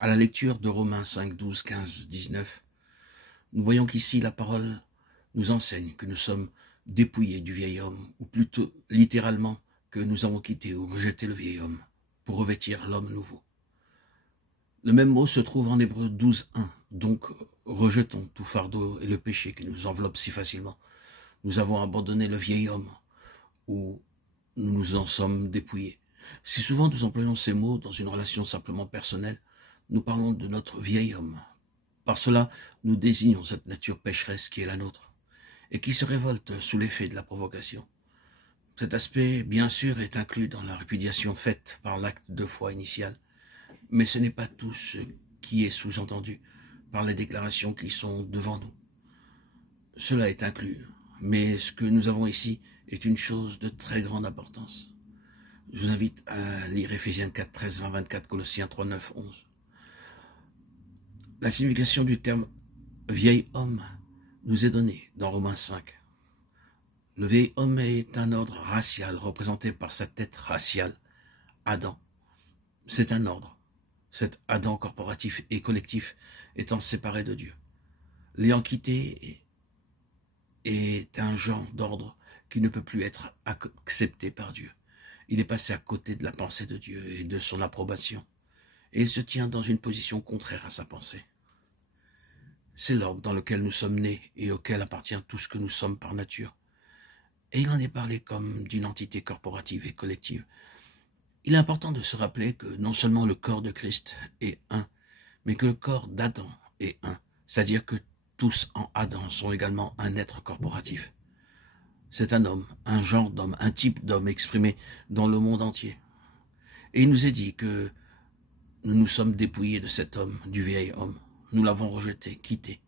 À la lecture de Romains 5, 12, 15, 19, nous voyons qu'ici la parole nous enseigne que nous sommes dépouillés du vieil homme, ou plutôt littéralement que nous avons quitté ou rejeté le vieil homme pour revêtir l'homme nouveau. Le même mot se trouve en Hébreux 12, 1. Donc rejetons tout fardeau et le péché qui nous enveloppe si facilement. Nous avons abandonné le vieil homme, ou nous nous en sommes dépouillés. Si souvent nous employons ces mots dans une relation simplement personnelle, nous parlons de notre vieil homme. Par cela, nous désignons cette nature pécheresse qui est la nôtre et qui se révolte sous l'effet de la provocation. Cet aspect, bien sûr, est inclus dans la répudiation faite par l'acte de foi initial, mais ce n'est pas tout ce qui est sous-entendu par les déclarations qui sont devant nous. Cela est inclus, mais ce que nous avons ici est une chose de très grande importance. Je vous invite à lire Éphésiens 4, 13, 20, 24, Colossiens 3, 9, 11. La signification du terme « vieil homme » nous est donnée dans Romains 5. Le vieil homme est un ordre racial représenté par sa tête raciale, Adam. C'est un ordre, cet Adam corporatif et collectif étant séparé de Dieu. L'ayant quitté est un genre d'ordre qui ne peut plus être accepté par Dieu. Il est passé à côté de la pensée de Dieu et de son approbation, et il se tient dans une position contraire à sa pensée. C'est l'ordre dans lequel nous sommes nés et auquel appartient tout ce que nous sommes par nature. Et il en est parlé comme d'une entité corporative et collective. Il est important de se rappeler que non seulement le corps de Christ est un, mais que le corps d'Adam est un, c'est-à-dire que tous en Adam sont également un être corporatif. C'est un homme, un genre d'homme, un type d'homme exprimé dans le monde entier. Et il nous est dit que nous nous sommes dépouillés de cet homme, du vieil homme. Nous l'avons rejeté, quitté.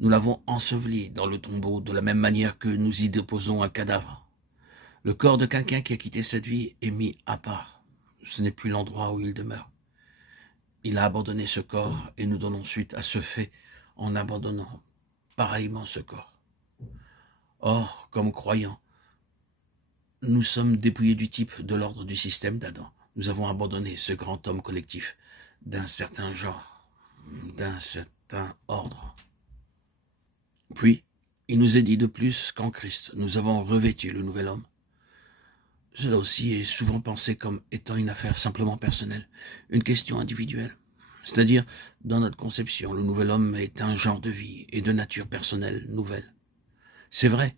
Nous l'avons enseveli dans le tombeau de la même manière que nous y déposons un cadavre. Le corps de quelqu'un qui a quitté cette vie est mis à part. Ce n'est plus l'endroit où il demeure. Il a abandonné ce corps et nous donnons suite à ce fait en abandonnant pareillement ce corps. Or, comme croyants, nous sommes dépouillés du type de l'ordre du système d'Adam. Nous avons abandonné ce grand homme collectif d'un certain genre, d'un certain ordre. Puis, il nous est dit de plus qu'en Christ, nous avons revêtu le nouvel homme. Cela aussi est souvent pensé comme étant une affaire simplement personnelle, une question individuelle. C'est-à-dire, dans notre conception, le nouvel homme est un genre de vie et de nature personnelle nouvelle. C'est vrai,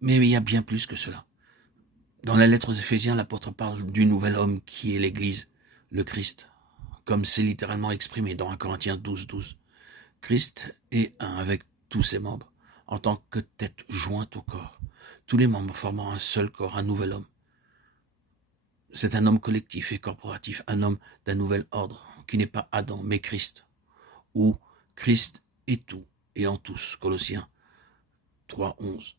mais il y a bien plus que cela. Dans la lettre aux Éphésiens, l'apôtre parle du nouvel homme qui est l'Église, le Christ, comme c'est littéralement exprimé dans 1 Corinthiens 12, 12. Christ est un avec tous ses membres, en tant que tête jointe au corps, tous les membres formant un seul corps, un nouvel homme. C'est un homme collectif et corporatif, un homme d'un nouvel ordre, qui n'est pas Adam, mais Christ, où Christ est tout et en tous, Colossiens 3, 11.